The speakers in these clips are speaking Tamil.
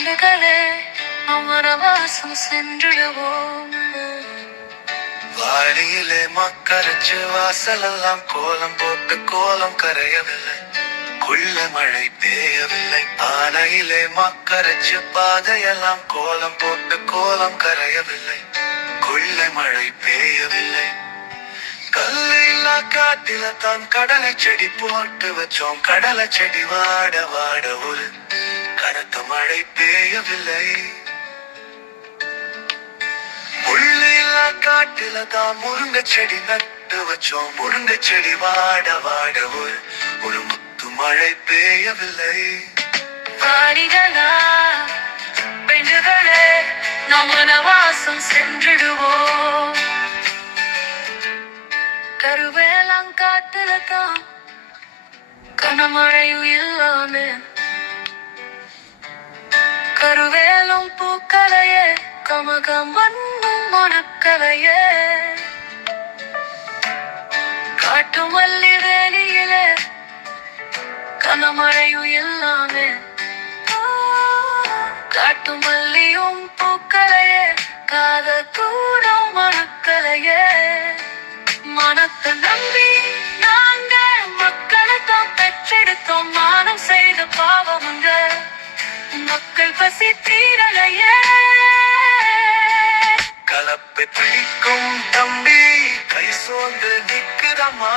வாரிகளா அமரவாசம் சென்றிடுவோம். வாரியிலே மக்கரைச்சு வாசலெல்லாம் கோலம் போட்டு கோலம் கரையவில்லை. குள்ள மழை பெய்யவில்லை. பானையிலே மக்கரைச்சு பாதையெல்லாம் கோலம் போட்டு கோலம் கரையவில்லை. குள்ள மழை பெய்யவில்லை. கல்லு இல்லா காட்டில தான் கடலை செடி போட்டு வச்சோம். கடலை செடி வாட வாட ஒரு மழை பெய்யவில்லை. முள்ளு காட்டுல தான் முருங்க செடி நட்டு வச்சோம். முருங்க செடி வாட வாட ஒரு ஒரு முத்து மழை பெய்யவில்லை. வாரிகளா பெண்களே நமனவாசம் சென்றிடுவோம். கருவேலங்காட்டுல தான் கனமழையும் இல்லாமே கமகம் மண்ணும் மணக்கலையே காட்டு மல்லி வேலியில கனமழையும் எல்லாமே காட்டு மல்லியும் பூக்கலைய காத தூரம் மணக்கலையே மனத்தை நம்பி நாங்க மக்களை தான் பெற்றெடுத்தோம். மானம் செய்த பாவமுங்க மக்கள் பசித்து பிடிக்கும் தம்பி கை சோர்ந்து நிற்கிறமா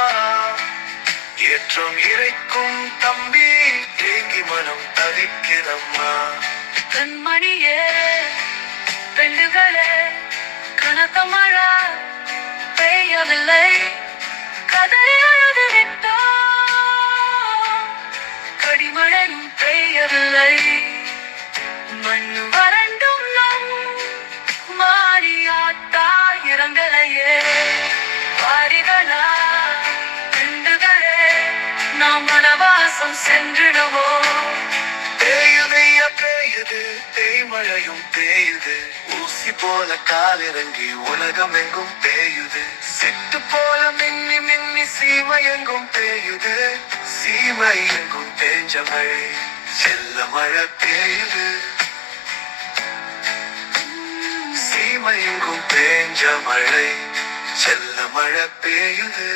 ஏற்றம் இறைக்கும் தம்பி தேங்கி மனம் தவிக்கிறம்மா கண்மணியே பெண்டுகளே கனத்த மழை பெய்யவில்லை. கதறி அழுது விட்டோம் கடிமழையும் பெய்யவில்லை. மண்ணு நாம் வனவாசம் சென்றிடுவோம். பெய்யுதையா பேயுது தேய்மழையும் பெய்யுது. ஊசி போல காலிறங்கி உலகம் எங்கும் பேயுது சிட்டு போல மின்னி மின்னி சீமை எங்கும் பேயுது சீமை எங்கும் பேஞ்ச மழை செல்ல மழை பேயுது சீமை எங்கும் பேஞ்ச மழை. செல்ல மழை பேயுது